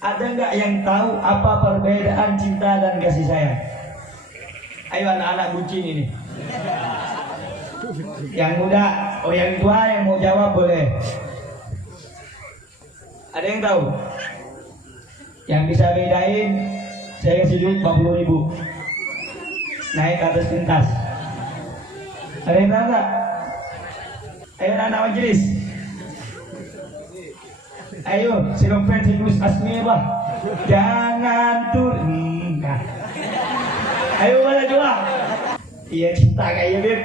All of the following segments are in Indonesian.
Ada nggak yang tahu apa perbedaan cinta dan kasih sayang? Ayo anak-anak bucin ini. Yang muda, yang tua yang mau jawab boleh. Ada yang tahu? Yang bisa bedain, saya kasih duit 40.000. Naik ke atas pintas. Ada yang tahu nggak? Ayo anak majelis. Ayo, silahkan tulis asmi apa? Jangan turun. Ayo mana coba? Iya cinta kayak Bib.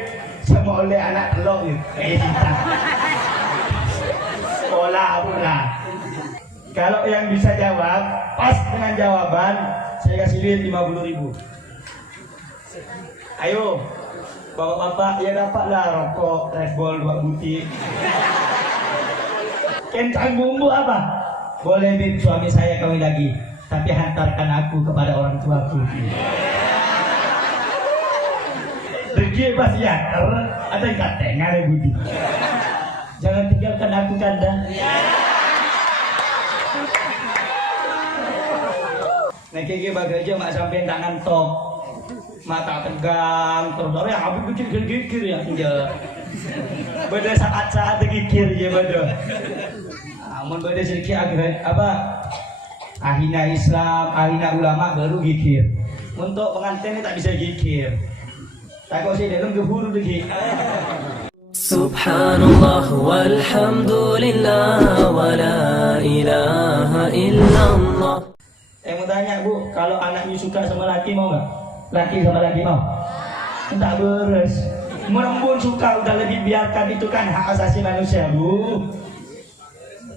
Sama oleh anak telok ni. Kayak cinta. Sekolah pula. Kalau yang bisa jawab, pas dengan jawaban, saya kasih duit 50.000. Ayo, bapak-bapak ya dapatlah rokok Red Bull 2 butir. Kencang bumbu apa? Boleh Bib, suami saya kawin lagi, tapi hantarkan aku kepada orang tuaku. Pergi pas ya, ada yang katanya ada budi. Jangan tinggalkan aku kanda. Nah kayak bagaja mak sampai tangan top, mata tegang terus. Ya habis bikin gigir ya dia. Beda saat-saat gigir je beda. Amun beda sedikit agak apa? Ahina Islam, ahina ulama baru gigir. Untuk pengantin ini tak bisa gigir. Tak kau sih dalam keburu lagi. Subhanallah walhamdulillah wa la ilaha illallah. Mau tanya Bu, kalau anaknya suka sama laki mau nggak? Laki sama laki mau? Tak beres. Merembun suka udah lebih biarkan, itu kan hak asasi manusia Bu.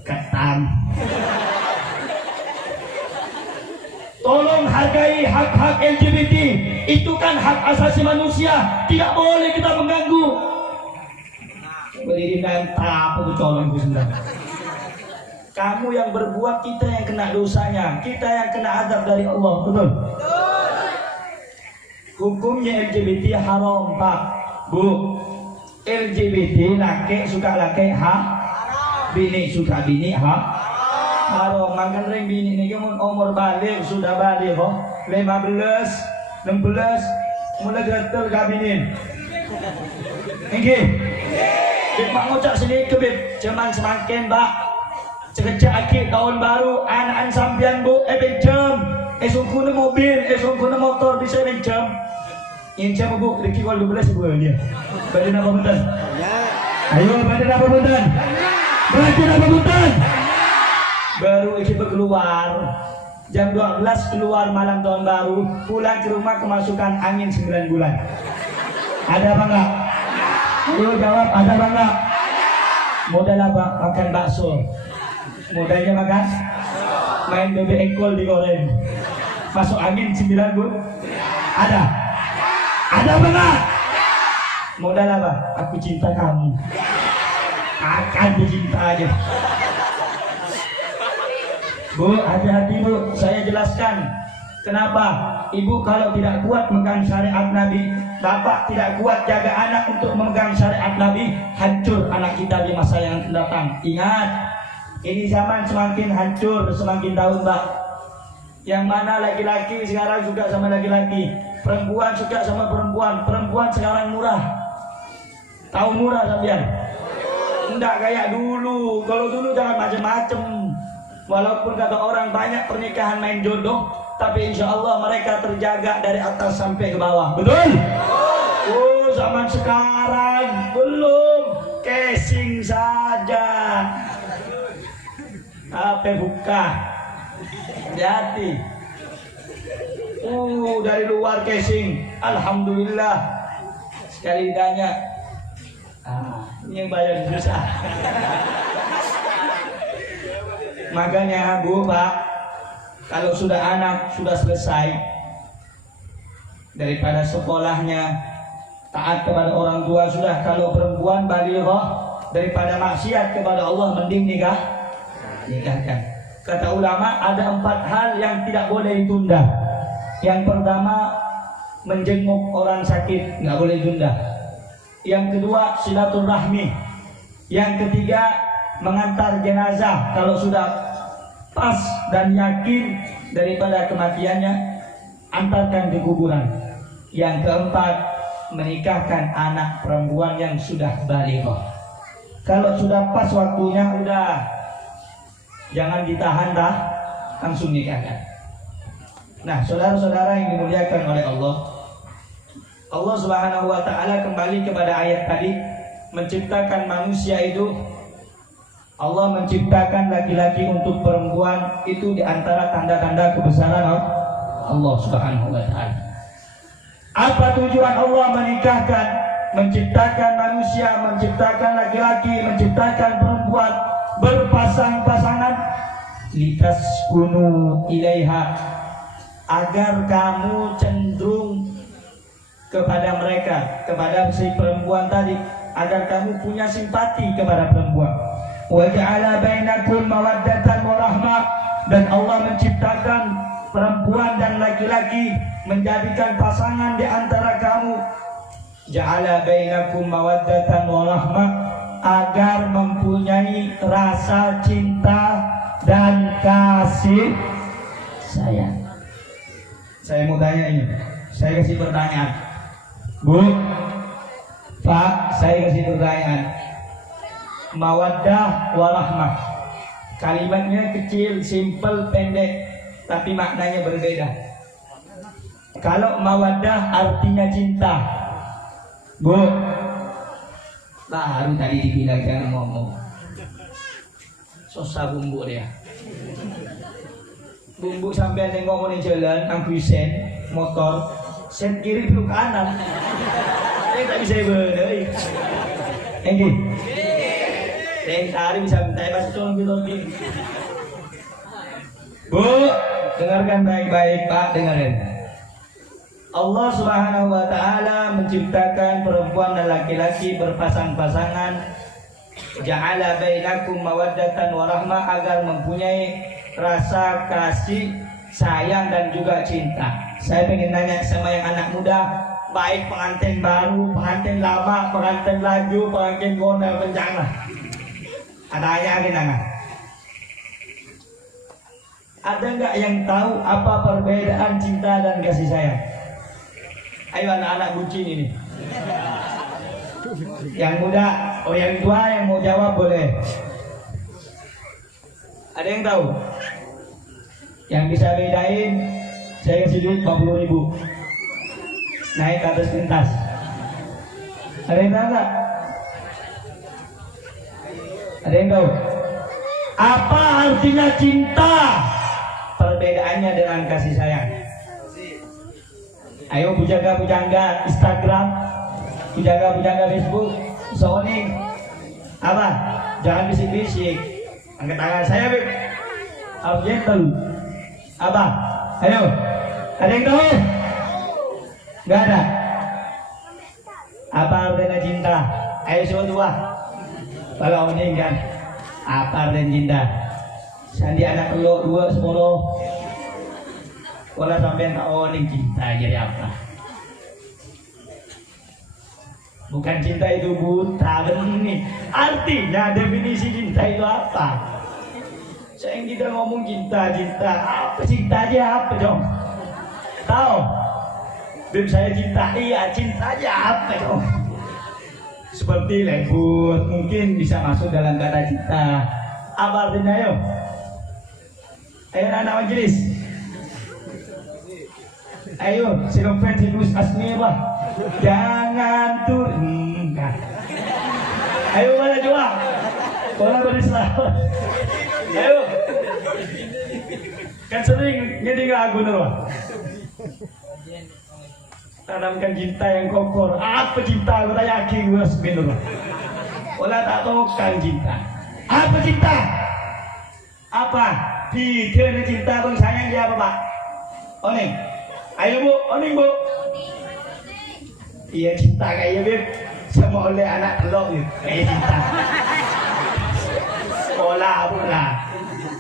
Ketam. Tolong hargai hak-hak LGBT. Itu kan hak asasi manusia. Tidak boleh kita mengganggu. Berdiri nantap itu colong itu sendiri. Kamu yang berbuat, kita yang kena dosanya, kita yang kena azab dari Allah, betul? Hukumnya LGBT haram Pak, Bu. LGBT laki suka laki bini suka bini haram. Makan ring bini ini kamu umur balik sudah balik 15, 16 mulai gatel kabinin. Oke. Bib mak ngucap sedikit Bib, cuman semakin Pak. Sekejap akhir tahun baru, anak-anak sampian Bu, jam. Sungguhnya mobil, sungguhnya motor bisa jam. Yang jam Bu, Riki kalau 12 bulan dia. Badan apa betul? Ayo, badan apa betul? Badan apa betul? Baru kita keluar. Jam 12 keluar malam tahun baru, pulang ke rumah kemasukan angin 9 bulan. Ada apa enggak? Ayo jawab, ada apa enggak? Modal apa? Makan bakso. Modalnya makan main bebek ekol digoreng, masuk angin 9 Bu. Ada apa enggak? Modal apa? Aku cinta kamu, akan dicinta aja Bu. Hati-hati Bu, saya jelaskan kenapa. Ibu kalau tidak kuat memegang syariat Nabi, bapak tidak kuat jaga anak untuk memegang syariat Nabi, hancur anak kita di masa yang akan datang. Ingat, ini zaman semakin hancur, semakin tahun Pak. Yang mana laki-laki sekarang suka sama laki-laki, perempuan suka sama perempuan. Perempuan sekarang murah. Tahu murah sampean? Enggak kayak dulu. Kalau dulu jangan macam-macam. Walaupun kata orang banyak pernikahan main jodoh, tapi insya Allah mereka terjaga dari atas sampai ke bawah. Betul? Oh, zaman sekarang belum, casing saja. Apa buka? Hati. Dari luar casing. Alhamdulillah. Sekali ditanya, ini yang bayar susah. Makanya Bu, Pak, kalau sudah anak sudah selesai, daripada sekolahnya taat kepada orang tua sudah, kalau perempuan balighah daripada maksiat kepada Allah mending nikahkan. Kata ulama ada 4 hal yang tidak boleh ditunda. Yang pertama, menjenguk orang sakit, nggak boleh ditunda. Yang kedua, silaturahmi. Yang ketiga, mengantar jenazah kalau sudah pas dan yakin daripada kematiannya, antarkan ke kuburan. Yang keempat, menikahkan anak perempuan yang sudah balighah. Kalau sudah pas waktunya, udah jangan ditahan dah, langsung nikahkan. Nah, saudara-saudara yang dimuliakan oleh Allah, Allah Subhanahu wa taala kembali kepada ayat tadi, menciptakan manusia itu, Allah menciptakan laki-laki untuk perempuan, itu diantara tanda-tanda kebesaran Allah Subhanahu wa taala. Apa tujuan Allah menikahkan, menciptakan manusia, menciptakan laki-laki, menciptakan perempuan, berpasang-pasangan? Litaskunu ilaiha, agar kamu cenderung kepada mereka, kepada si perempuan tadi, agar kamu punya simpati kepada perempuan. Wa ja'ala bainakum mawaddatan wa rahmah, dan Allah menciptakan perempuan dan laki-laki, menjadikan pasangan di antara kamu. Ja'ala bainakum mawaddatan wa rahmah, agar mempunyai rasa cinta dan kasih sayang. Saya mau tanya ini, saya kasih pertanyaan. Bu, Pak, saya kasih pertanyaan. Mawaddah warahmah, kalimatnya kecil, simple, pendek, tapi maknanya berbeda. Kalau mawaddah artinya cinta, Bu, baru tadi dibilang jangan ngomong. Susah bumbu dia. Bumbu sampai ada ngomong di jalan, angku sen, motor, sen kiri belum kanan. Saya tak bisa bener. Ini. Saya tadi bisa minta bahasa tolong gitu. Bu, dengarkan baik-baik, Pak, dengarin. Allah Subhanahu wa taala menciptakan perempuan dan laki-laki berpasang-pasangan. Ja'ala bainakum mawaddatan wa rahmah, agar mempunyai rasa kasih, sayang dan juga cinta. Saya pengen nanya sama yang anak muda, baik pengantin baru, pengantin lama, pengantin laju, pengantin gondal bencana. Ada ayah nggak? Ada nggak yang tahu apa perbedaan cinta dan kasih sayang? Ayo anak-anak bucin ini. Yang muda, yang tua yang mau jawab boleh. Ada yang tahu? Yang bisa bedain, saya kasih duit 40.000. Naik ke atas pentas. Ada yang tahu nggak? Ada yang tahu? Apa artinya cinta? Perbedaannya dengan kasih sayang. Ayo bujangga-bujangga Instagram, bujangga-bujangga Facebook, Sony, apa? Jangan bisik-bisik. Angkat tangan saya, Beb. Harus gentle. Apa? Ayo. Ada yang tahu? Gak ada. Apa artinya cinta? Ayo semua tua. Kalau ini kan apa artinya cinta? Sandi anak lo 2 10. Kalau sampai tak oning cinta jadi apa? Bukan cinta itu buta benih. Artinya definisi cinta itu apa? Saya yang kita ngomong cinta, apa cinta aja apa dong? Tahu? Beb saya cinta, iya cinta aja apa dong? Seperti lembut, mungkin bisa masuk dalam kata cinta. Apa artinya ayo? Ayo anak majelis. Ayo, silahkan Gus Asmira. Jangan turun. Ayo mana coba? Bola berislam. Ayo. Kan sering nyeding lagu nih. Tanamkan cinta yang kokoh. Apa cinta? Kita yakin gue sebenarnya. Bola tak tahu kan cinta. Apa cinta? Apa? Pikir cinta bang sayang dia apa pak? Oning. Ayo bu, oning bu. Iya cinta kayak Beb, sama oleh anak telok nih, kayak cinta. Sekolah pula.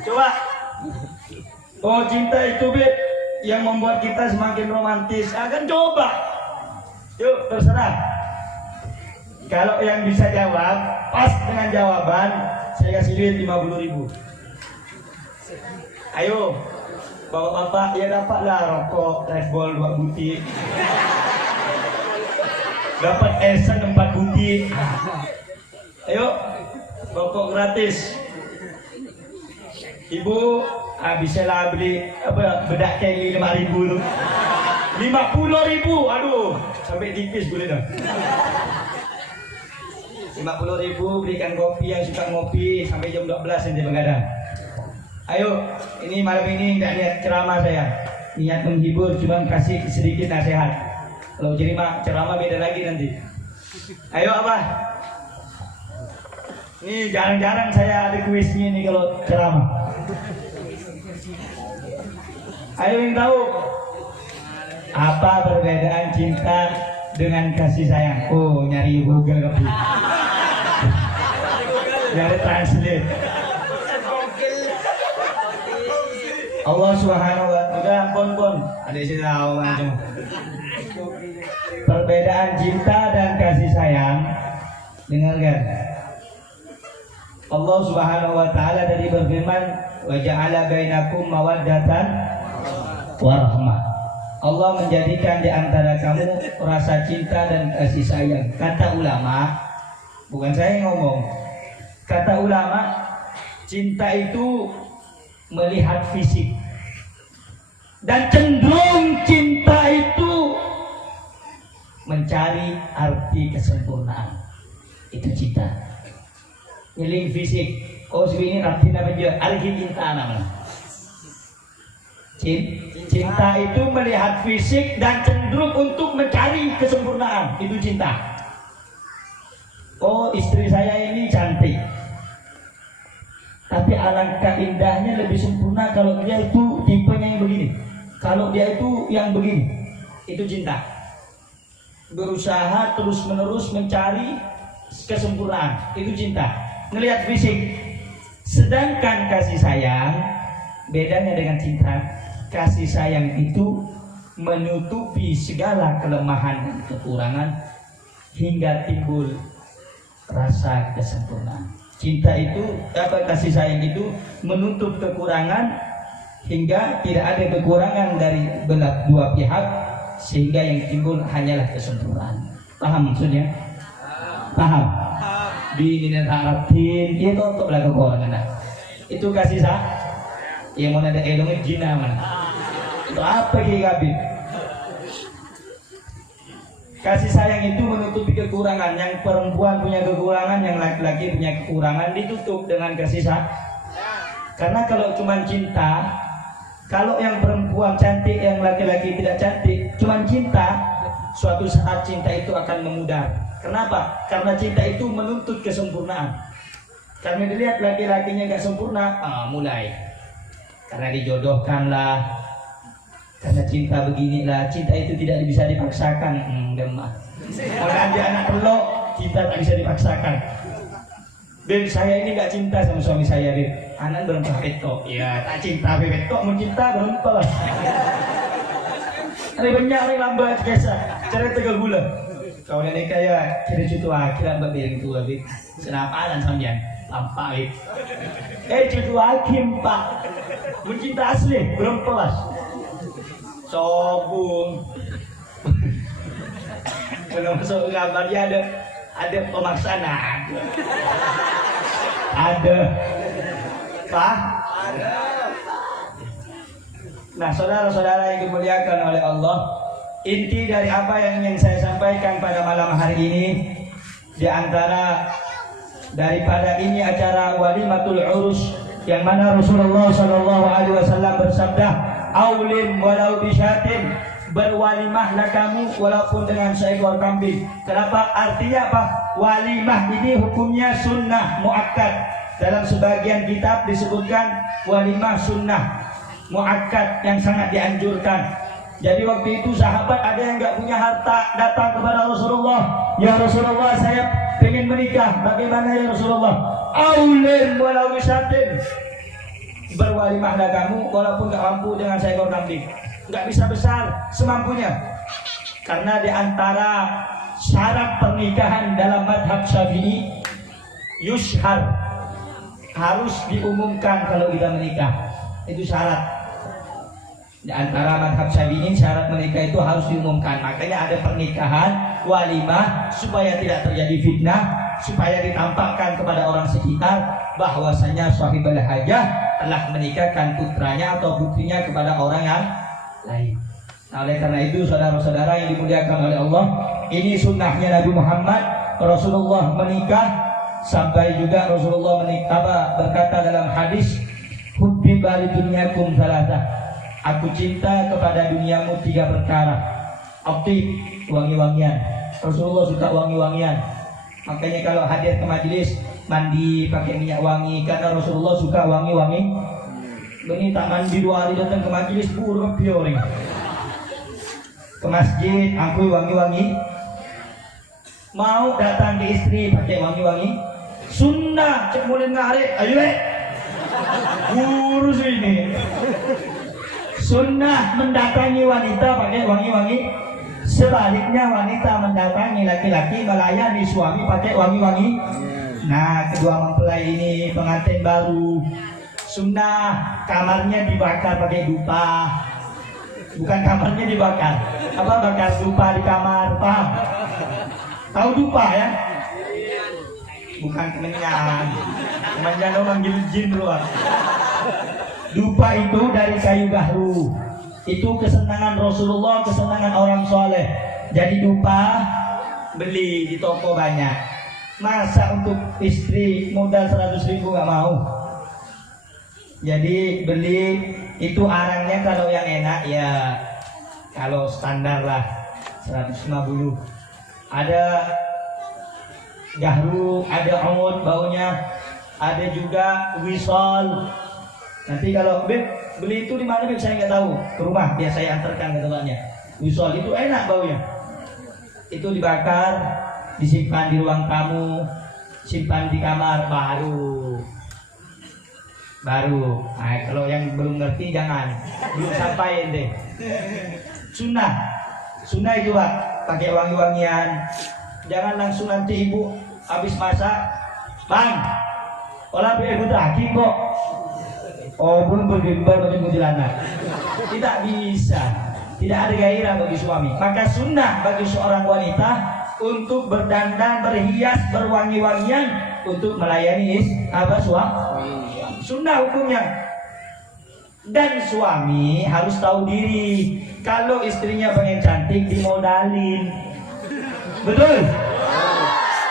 Coba. Oh cinta itu Beb, yang membuat kita semakin romantis. Akan coba. Yuk terserah. Kalau yang bisa jawab, pas dengan jawaban, saya kasih duit 50.000. Ayo, bapak-bapak ya dapatlah rokok Red Bull 2 butir. Dapat esen 4 butir. Ayo, rokok gratis. Ibu, bisa lah beli bedak Kelly 5.000 tu. 50.000, aduh, sampai tipis boleh dah. 50.000 belikan kopi yang suka ngopi sampai jam 12 nanti begadang. Ayo, ini malam ini tidak niat ceramah saya, niat menghibur, cuma kasih sedikit nasihat. Kalau ceramah beda lagi nanti. Ayo Abah, ini jarang-jarang saya ada kuisnya nih kalau ceramah. Ayo yang tahu apa perbedaan cinta dengan kasih sayang? Oh, nyari Google kopi. Nyari translate. Allah Subhanahu wa ta'ala pon. Ada sih tahu macam. Perbedaan cinta dan kasih sayang. Dengarkan. Allah Subhanahu wa ta'ala tadi berfirman, "Wa ja'ala bainakum mawaddatan wa rahmah." Allah menjadikan di antara kamu rasa cinta dan kasih sayang. Kata ulama, bukan saya yang ngomong. Kata ulama, cinta itu melihat fisik. Dan cenderung cinta itu mencari arti kesempurnaan. Itu cinta. Milik fisik. Oh, ini arti namanya arti cinta namanya. Cinta itu melihat fisik dan cenderung untuk mencari kesempurnaan. Itu cinta. Oh, istri saya ini cantik, tapi alangkah indahnya lebih sempurna kalau dia itu tipenya yang begini, kalau dia itu yang begini. Itu cinta. Berusaha terus menerus mencari kesempurnaan. Itu cinta. Ngelihat fisik. Sedangkan kasih sayang, bedanya dengan cinta, kasih sayang itu menutupi segala kelemahan dan kekurangan hingga timbul rasa kesempurnaan. Cinta itu, kasih sayang itu menutup kekurangan hingga tidak ada kekurangan dari belah dua pihak, sehingga yang timbul hanyalah kesempurnaan. Paham maksudnya? Paham? Bini dan Arabin, itu untuk lagu kekurangan. Itu kasih sayang. Yang mana ada elongnya jina mana? Itu apa kira-kira? Kasih sayang itu menutupi kekurangan. Yang perempuan punya kekurangan, yang laki-laki punya kekurangan, ditutup dengan kasih sayang. Karena kalau cuma cinta, kalau yang perempuan cantik, yang laki-laki tidak cantik, cuma cinta, suatu saat cinta itu akan memudar. Kenapa? Karena cinta itu menuntut kesempurnaan. Karena dilihat laki-lakinya nggak sempurna, mulai. Karena dijodohkan lah, karena cinta beginilah. Cinta itu tidak bisa dipaksakan. Demah. Kalau ada anak pelok, cinta tak bisa dipaksakan. Ben, saya ini nggak cinta sama suami saya, Ben. Anak berempat petok. Ya, tak cinta petok, mau cinta berempat lah. Ada banyak orang lambat biasa. Cara tegak gula. Kau nenek kaya kira cutu akhir mbak bilang tua, Ben. Senapalan sampean, tampak. Cutu hakim pak. Mencinta asli, berempat. Sobung. Kalau masuk gambar dia ada pemaksaan. Ada. Pak? Ada. Nah, saudara-saudara yang dimuliakan oleh Allah, inti dari apa yang ingin saya sampaikan pada malam hari ini, di antara daripada ini acara walimatul urus, yang mana Rasulullah SAW bersabda, "Aulim walau bisyatin," berwalimahlah kamu walaupun dengan seekor kambing. Kenapa? Artinya apa? Walimah ini hukumnya sunnah muakkad. Dalam sebagian kitab disebutkan walimah sunnah muakkad yang sangat dianjurkan. Jadi waktu itu sahabat ada yang nggak punya harta, datang kepada Rasulullah, "Ya Rasulullah, saya ingin menikah. Bagaimana ya Rasulullah?" "Aulim walau bisyatin." Berwalimahlah kamu walaupun nggak mampu dengan seekor kambing. Nggak bisa besar, semampunya. Karena di antara syarat pernikahan dalam madhab Syafi'i, yushhar, harus diumumkan kalau kita menikah. Itu syarat. Di antara madhab Syafi'i syarat menikah itu harus diumumkan. Makanya ada pernikahan walimah supaya tidak terjadi fitnah, supaya ditampakkan kepada orang sekitar bahwasanya sahibul hajah telah menikahkan putranya atau putrinya kepada orang yang lain. Nah, oleh karena itu saudara-saudara yang dimuliakan oleh Allah, ini sunnahnya Nabi Muhammad. Rasulullah menikah sampai juga Rasulullah menikah berkata dalam hadis, hubbiba li dunyakum salatah. Aku cinta kepada duniamu 3 perkara. Optik, wangi-wangian. Rasulullah suka wangi-wangian. Makanya kalau hadir ke majelis mandi pakai minyak wangi karena Rasulullah suka wangi-wangi. Ini tak mandi 2 hari datang ke majelis buruk pioring. Ke masjid aku wangi-wangi. Mau datang ke istri pakai wangi-wangi. Sunnah cek mulai ngarik. Ayo urus ini. Sunnah mendatangi wanita pakai wangi-wangi. Sebaliknya wanita mendatangi laki-laki melayani suami pakai wangi-wangi. Nah, kedua mempelai ini pengantin baru. Sunnah kamarnya dibakar pakai dupa. Bukan kamarnya dibakar. Apa bakar dupa di kamar, paham? Tahu dupa ya? Bukan kemenyan. Kemenyan lo manggil jin luar. Dupa itu dari kayu gahru. Itu kesenangan Rasulullah, kesenangan orang soleh. Jadi dupa beli di toko banyak. Masa untuk istri modal 100.000 nggak mau. Jadi beli itu arangnya kalau yang enak ya, kalau standar lah 150. Ada gahru, ada oud baunya, ada juga wisol. Nanti kalau Beb beli itu di mana Beb saya nggak tahu. Ke rumah biar saya antarkan ke tempatnya. Wisol itu enak baunya. Itu dibakar, disimpan di ruang tamu, simpan di kamar baru. Nah, kalau yang belum ngerti jangan, belum sampai deh. Sunnah itu Pak, pakai wangi-wangian. Jangan langsung nanti ibu habis masak, bang, olah ibu terakhir kok. Oh, belum bergembar baju kuntilanak. Tidak bisa. Tidak ada gairah bagi suami. Maka sunnah bagi seorang wanita untuk berdandan, berhias, berwangi-wangian untuk melayani suami. Sunnah hukumnya. Dan suami harus tahu diri. Kalau istrinya pengen cantik dimodalin. Betul?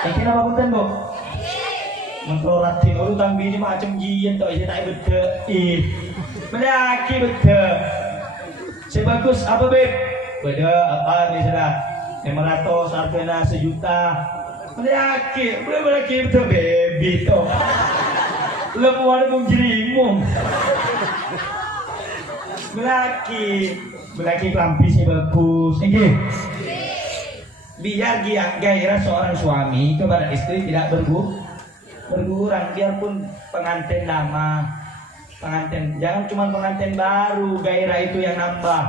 Ini apa punten, Bu? Mengkloratin urutang bini macam jian tak isi tak betul. Melaki betul. Sebagus apa Beb? Beda apa ni sudah? 500 harganya 1 juta. Melaki, boleh melaki betul baby tu. Lemuan menjerimung. Melaki kelampis bagus. Okey. Biar gairah seorang suami kepada istri tidak berkurang, biarpun pengantin lama, jangan cuma pengantin baru gairah itu yang nambah.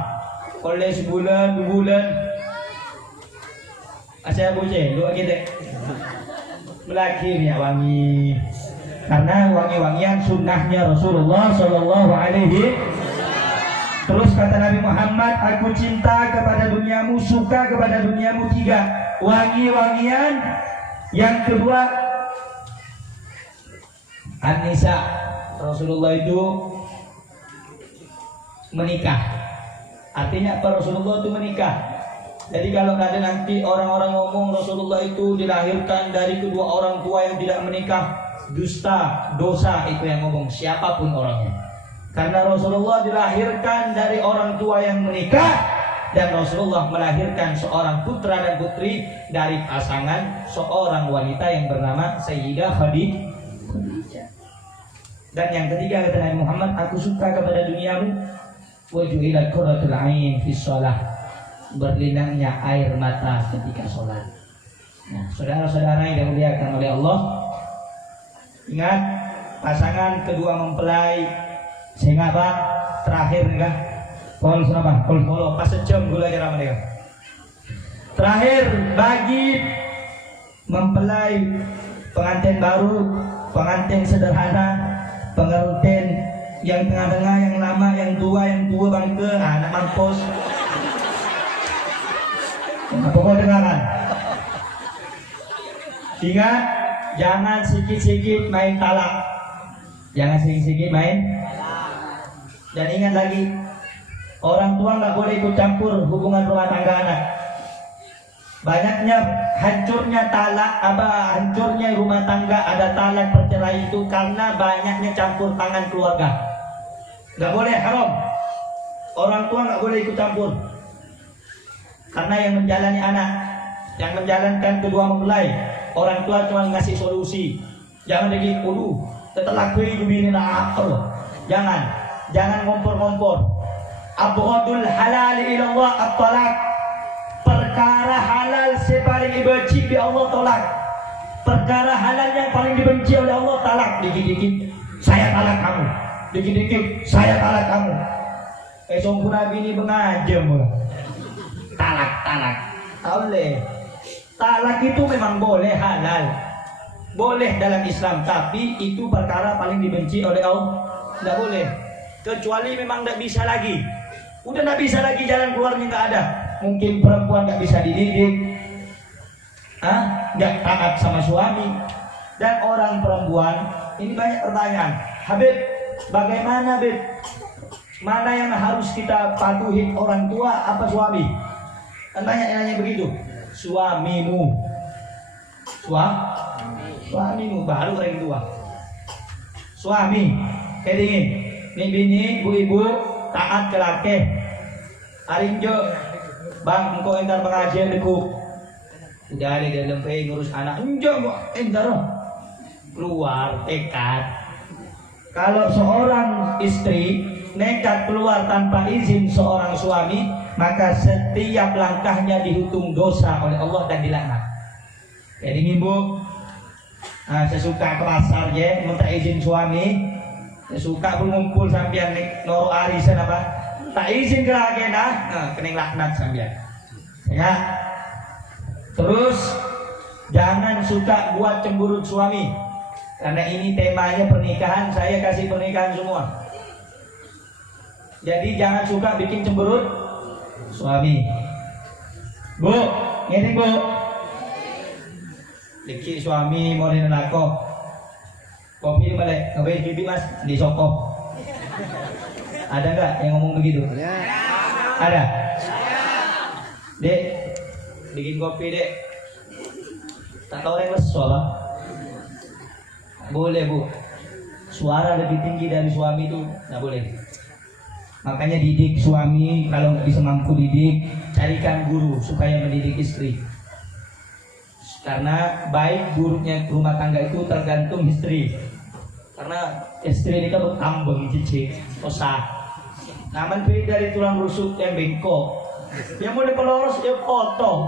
Oleh sebulan 2 bulan saya boceh lu gitu melaki minyak wangi, karena wangi-wangian sunnahnya Rasulullah Shallallahu Alaihi. Terus kata Nabi Muhammad, aku cinta kepada duniamu, suka kepada duniamu 3, wangi-wangian. Yang kedua An-Nisa. Rasulullah itu menikah. Artinya apa? Rasulullah itu menikah. Jadi kalau ada nanti orang-orang ngomong Rasulullah itu dilahirkan dari kedua orang tua yang tidak menikah, dusta, dosa itu yang ngomong siapapun orangnya. Karena Rasulullah dilahirkan dari orang tua yang menikah, dan Rasulullah melahirkan seorang putra dan putri dari pasangan seorang wanita yang bernama Sayyidah Khadijah. Dan yang ketiga kata Nabi Muhammad, aku suka kepada duniamu, wa ju'ilat qurratul 'ain fi shalah, berlinangnya air mata ketika sholat. Nah, saudara-saudara yang dimuliakan oleh Allah, ingat pasangan kedua mempelai. Sehingga Pak terakhir kan kol apa? Kol pas sejam gula cara mereka. Terakhir bagi mempelai pengantin baru, pengantin sederhana, pengantin Yang tengah-tengah, yang lama, yang tua bangke, anak mampus. Apa kau dengarkan? Ingat, jangan sikit-sikit main talak. Jangan sikit-sikit main. Dan ingat lagi, orang tua nggak boleh ikut campur hubungan rumah tangga anak. Banyaknya hancurnya hancurnya rumah tangga, ada talak perceraian itu karena banyaknya campur tangan keluarga. Nggak boleh, haram. Orang tua nggak boleh ikut campur. Karena yang menjalani anak, yang menjalankan kedua mempelai, orang tua cuma ngasih solusi. Jangan lagi setelah kui ini apa? Jangan ngompor-ngompor. Abghadul halal ila Allah at-talaq. Perkara halal sepaling dibenci di Allah tolak. Perkara halal yang paling dibenci oleh Allah talak. Dikit-dikit saya talak kamu. Dikit-dikit saya talak kamu. Songku Nabi ini mengajem. Talak. Boleh. Talak itu memang boleh, halal. Boleh dalam Islam, tapi itu perkara paling dibenci oleh Allah. Tidak boleh. Kecuali memang tidak bisa lagi. Udah tidak bisa lagi, jalan keluarnya nggak ada. Mungkin perempuan nggak bisa dididik, nggak taat sama suami. Dan orang perempuan ini banyak pertanyaan. Habib, bagaimana Habib? Mana yang harus kita patuhi, orang tua apa suami? Kan banyak yang nanya begitu. Suamimu baru orang tua. Suami kedingin nih bini ibu taat ke laki. Arinjo bang engkau entar pengajian deku. Udah ada dalam ngurus anak. Enjo entar keluar tekad. Kalau seorang istri nekat keluar tanpa izin seorang suami, maka setiap langkahnya dihitung dosa oleh Allah dan dilaknat. Jadi ibu, saya suka ke pasar ya, minta izin suami. Saya suka berkumpul sambian noro arisan apa? Tak izin ke lagi kena laknat sambian. Ya. Terus jangan suka buat cemburut suami. Karena ini temanya pernikahan, saya kasih pernikahan semua. Jadi jangan suka bikin cemberut suami. Bu, ini bu. Diki suami mau dinelako. Kopi balik, kopi bibi mas di sokop. Ada nggak yang ngomong begitu? Ada. Dek, bikin kopi dek. Tak tahu yang lesu apa? Boleh bu. Suara lebih tinggi dari suami itu nggak boleh. Makanya didik suami, kalau nggak bisa mampu didik, carikan guru supaya mendidik istri. Karena baik buruknya rumah tangga itu tergantung istri. Karena istri ini kan bertambang cicik, osah. Namun dari tulang rusuk yang bengkok, yang mau dipeloros dia potong.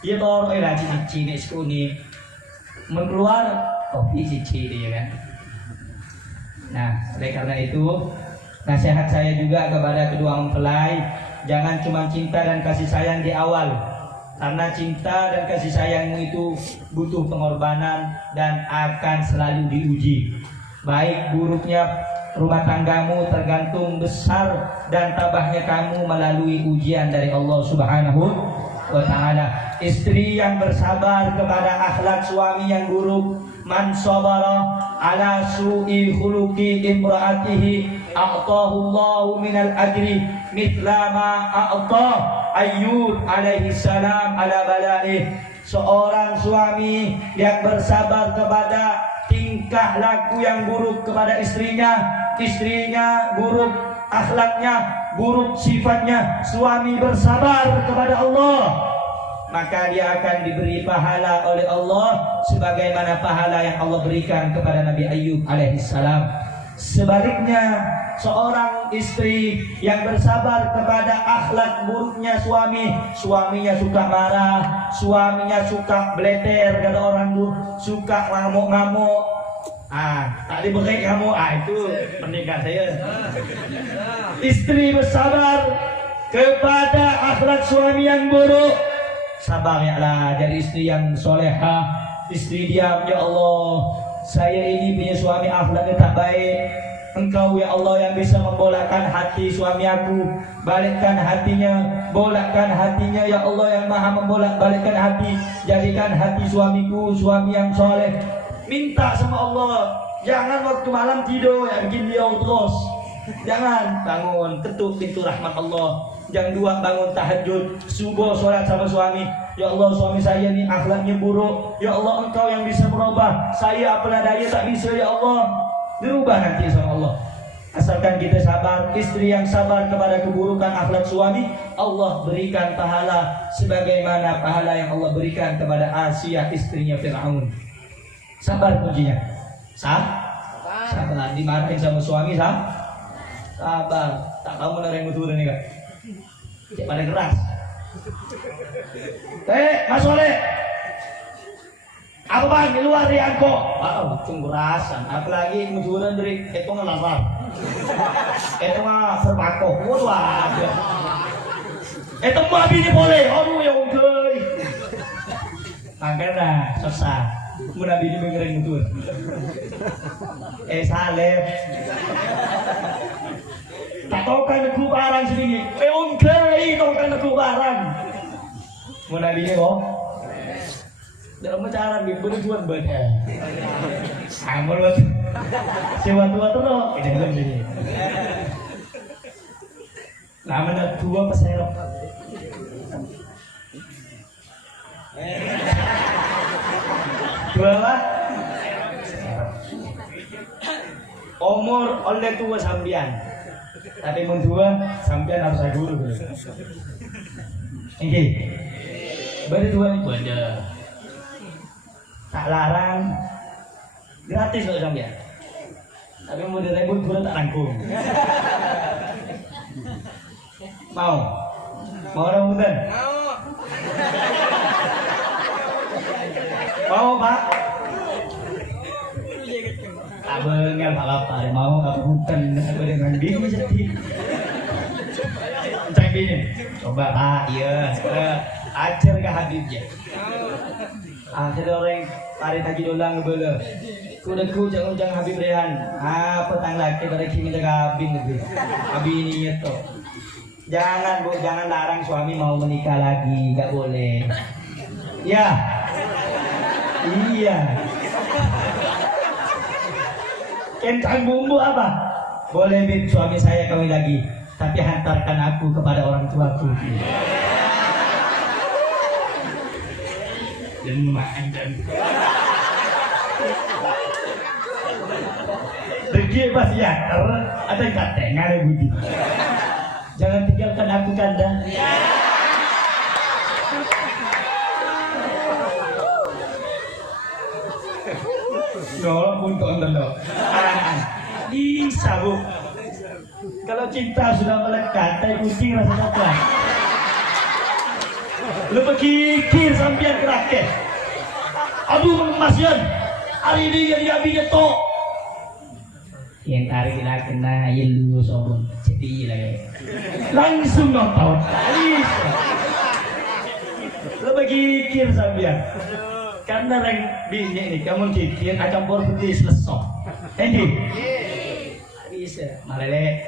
Dia taruh lagi cicik sekuni, mengeluar kopi cicik dia kan. Nah, oleh karena itu nasihat saya juga kepada kedua mempelai, jangan cuma cinta dan kasih sayang di awal. Karena cinta dan kasih sayangmu itu butuh pengorbanan dan akan selalu diuji. Baik buruknya rumah tanggamu tergantung besar dan tabahnya kamu melalui ujian dari Allah Subhanahu wa ta'ala. Istri yang bersabar kepada akhlak suami yang buruk, man sabara ala su'i khuluqi imra'atihi a'tahu Allahu minal ajri mithla ma a'ta Ayyub alaihi salam ala bala'ih. Seorang suami yang bersabar kepada tingkah laku yang buruk kepada istrinya buruk akhlaknya, buruk sifatnya, suami bersabar kepada Allah, maka dia akan diberi pahala oleh Allah sebagaimana pahala yang Allah berikan kepada Nabi Ayyub alaihi salam. Sebaliknya, seorang istri yang bersabar kepada akhlak buruknya suaminya suka marah, suaminya suka bleter, kata orang tuh, suka ngamuk-ngamuk. Tadi bekai kamu, itu pernikahan saya. Istri bersabar kepada akhlak suami yang buruk, sabar ya lah, jadi istri yang solehah, istri diam, ya Allah, saya ini punya suami akhlaknya tak baik, Engkau ya Allah yang bisa membolakkan hati suami aku, balikkan hatinya, bolakkan hatinya ya Allah yang maha membolak-balikkan hati, jadikan hati suamiku suami yang soleh. Minta sama Allah, jangan waktu malam tidur ya bikin dia terus. Jangan bangun ketuk pintu rahmat Allah. Yang dua bangun tahajud, subuh sholat sama suami. Ya Allah suami saya ini akhlaknya buruk. Ya Allah engkau yang bisa merubah. Saya apalah daya tak bisa ya Allah. Dirubah nanti sama Allah. Asalkan kita sabar, istri yang sabar kepada keburukan akhlak suami, Allah berikan pahala sebagaimana pahala yang Allah berikan kepada Asia istrinya Fir'aun. Sabar kuncinya. Sabar. Dimarahin sama suami sabar. Tak kamu nereng betul ini kan? Cek pada keras. Mas Soleh. Apa bang di luar di angkot? Wow, cungkurasan. Apalagi mujuran dari itu ngelasar. Itu nggak berbako. Waduh. Itu babi ini boleh. Aduh ya udah. Makanya susah. Mudah bini mengereng mutur. Saleh. Tak tahu kan aku barang sendiri. Ongkei tahu kan aku barang. Mudah bini kok. Dalam pacaran gitu berjuang banyak. Amor buat sewa tua tuh ini belum jadi. Lama dah tua pas serap. Tua lah. Umur oleh tua sambian. Tapi mun tua sambian harus saya guru. Ini. Baru tua ni pada. Tak larang gratis loh sampean. Tapi mau direbut gua tak rangkum. Mau orang bukan? Mau Pak? Abang nggak apa-apa, mau apa bukan? Aku dengan bini sedih. Cek bini, coba Pak, iya, ajar ke Habibnya. Ada orang tarik lagi dolang ngebela. Kudaku jangan Habib Rehan. Petang lagi pada kimi dah kabin gitu. Habib ini itu. Jangan bu, jangan larang suami mau menikah lagi, nggak boleh. Ya, iya. Kencang bumbu apa? Boleh Bib, suami saya kawin lagi, tapi hantarkan aku kepada orang tuaku. Lemah dan pergi pasti ya, ada katanya ada budi. Jangan tinggalkan aku kanda. No, untuk anda bisa bu. Kalau cinta sudah melekat, tai kucing rasanya apa? Lu berkikir sambian kerakeh. Aduh mengemaskan. Hari ini yang diambilnya tok. Yang tarik kita kena ilu sobong. Sedih lagi. Langsung nonton. Lu berkikir sambian. Karena reng bini ini kamu kikir campur putih selesok. Endi. Bisa. Malele.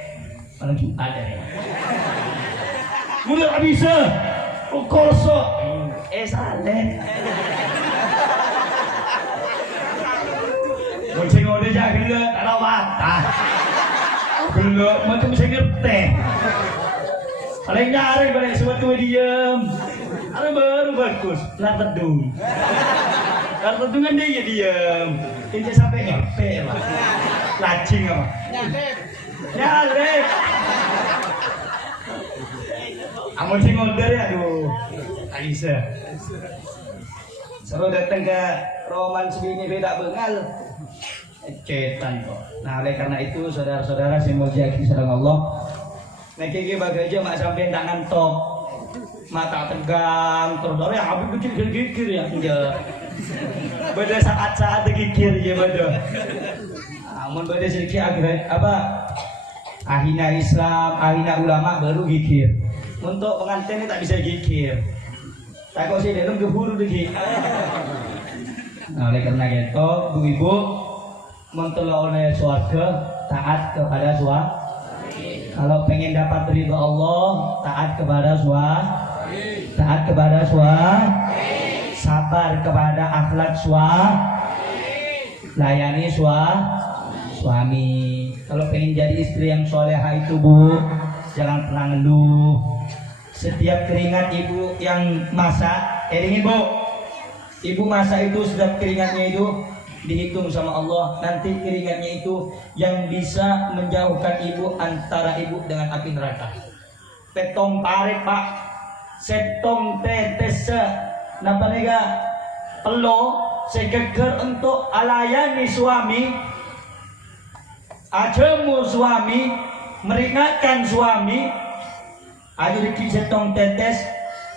Malah kita ada. Mulai bisa. Kosok. Saleh. Muncing udah jadi le, tak ada mata. Belum, macam saya ngerti. Paling nyari balik suatu diem. Ada baru bagus, lar tedung. Lar tedungan dia diem. Ini sampai ngerti lah. Lacing apa? Nyalek. Amun sing order ya, aduh. Alisa. Seru datang ke Roman sebini beda bengal. Cetan kok. Nah, oleh karena itu saudara-saudara saya mulyaki sareng Allah. Nek iki bagaja mak sampean tak ngantok. Mata tegang terus ya habis gigir ya. Iya. Beda saat-saat gigir ya beda. Amun beda sedikit agak apa? Ahina Islam, ahina ulama baru gigir. Untuk pengantin ini tak bisa gigir. Tak kok sih dalam keburu lagi. Nah, oleh karena itu, ibu-ibu mentelah oleh suarga taat kepada suami. Kalau pengen dapat ridho Allah, taat kepada suami. Taat kepada suami. Sabar kepada akhlak suami. Layani suami. Kalau pengen jadi istri yang soleha itu Bu, jangan pernah ngeluh. Setiap keringat ibu yang masak, ini Bu, ibu masak itu setiap keringatnya itu dihitung sama Allah. Nanti keringatnya itu yang bisa menjauhkan ibu antara ibu dengan api neraka. Petong parit Pak, setong tetes napa nega pelo segeger untuk alayani suami, ajemu suami, meringatkan suami. Ayo diki setong tetes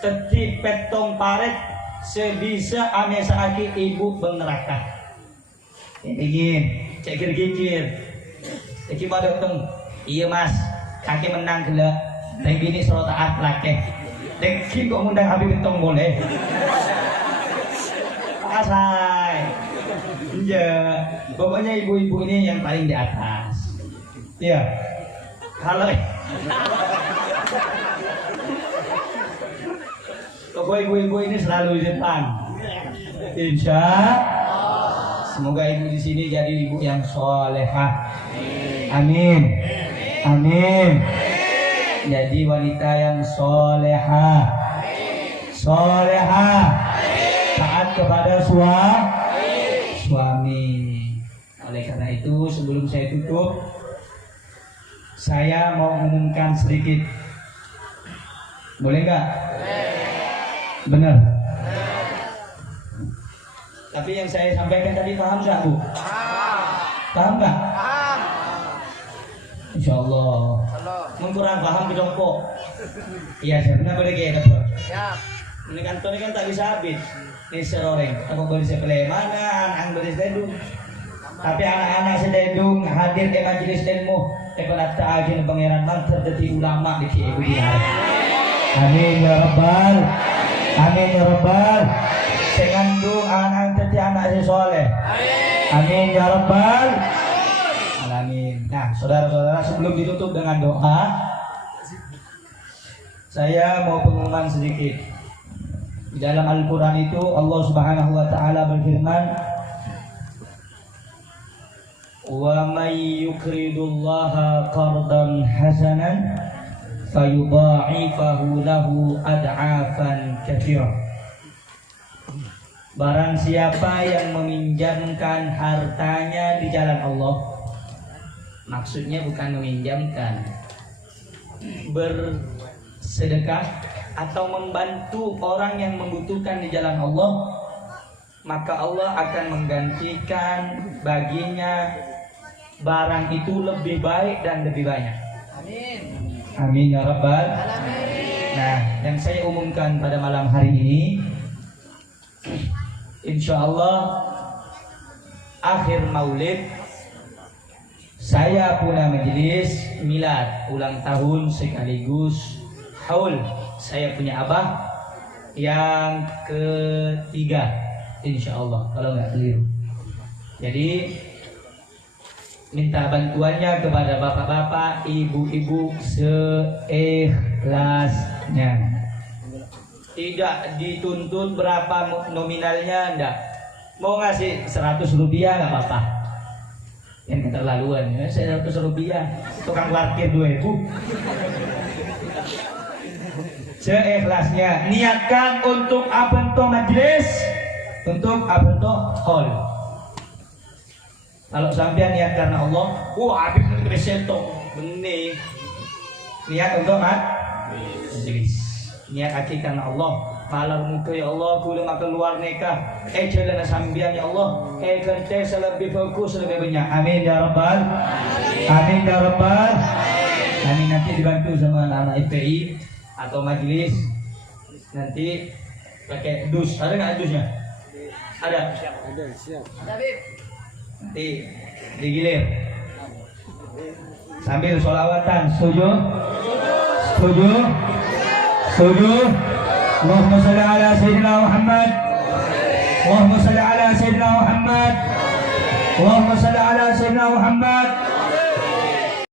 teti petong parit sebisa amesa aki ibu berneraka. Ingin cek gigir iki mau dateng iya Mas kaki menang gila tapi bini suruh taat laki deki kok ngundang Habib Entong boleh asai iya pokoknya ibu-ibu ini yang paling di atas iya kalau pokoknya ibu-ibu ini selalu di depan insya semoga ibu di sini jadi ibu yang solehah. Amin. Amin. Jadi wanita yang solehah. Solehah. Taat kepada suami. Oleh karena itu sebelum saya tutup, saya mau mengumumkan sedikit. Boleh nggak? Benar. Tapi yang saya sampaikan tadi paham nggak Bu? Paham nggak? Paham. Insya Allah. Kurang paham kedongko. Iya, sebenarnya boleh gaya dapat. Ya. Ini kantor ini kan tak bisa habis. Ini seroreng. Aku boleh sepele mana? Anak boleh sedung. Tapi anak-anak sedung hadir di majelis ilmu. Penata agin pangeran bang terjadi ulama di ibu dia. Amin ya Rabbal. Amin ya Rabbal. Sengandung anak jadi anak si soleh. Amin ya Rabbal alamin. Nah saudara-saudara sebelum ditutup dengan doa, saya mau pengumuman sedikit. Di dalam Al-Quran itu Allah Subhanahu Wa Taala berfirman, wa may yuqridullaha qardan hasanan fayudha'ifahu lahu ad'afan katsirah. Barang siapa yang meminjamkan hartanya di jalan Allah, maksudnya bukan meminjamkan, bersedekah atau membantu orang yang membutuhkan di jalan Allah, maka Allah akan menggantikan baginya barang itu lebih baik dan lebih banyak. Amin. Amin ya Rabbal. Nah, yang saya umumkan pada malam hari ini, insya Allah akhir maulid saya punya majelis milad ulang tahun sekaligus haul. Saya punya abah yang ketiga insya Allah kalau nggak keliru. Jadi minta bantuannya kepada bapak-bapak, ibu-ibu seikhlasnya. Tidak dituntut berapa nominalnya, enggak. Mau ngasih 100 rupiah nggak apa-apa. Yang keterlaluan ya, 100 rupiah. Tukang parkir 2000. Seikhlasnya. Niatkan untuk abento majelis, untuk abento hall. Kalau sampean niat karena Allah, habis beseto, benih. Niat untuk majelis. Niat hati karena Allah, malar muka ya Allah, boleh makan luar nikah, jalan sambian ya Allah, kente lebih bagus lebih banyak. Amin ya Rabbal. Amin ya Rabbal. Amin. Nanti dibantu sama anak-anak FPI atau majelis, nanti pakai dus. Ada nggak dusnya? Ada. Siap. Nanti digilir sambil sholawatan. Setuju? Setuju? Setuju? Allahumma salli ala Sayyidina Muhammad. Allahumma salli ala Sayyidina Muhammad. Allahumma salli ala Sayyidina Muhammad.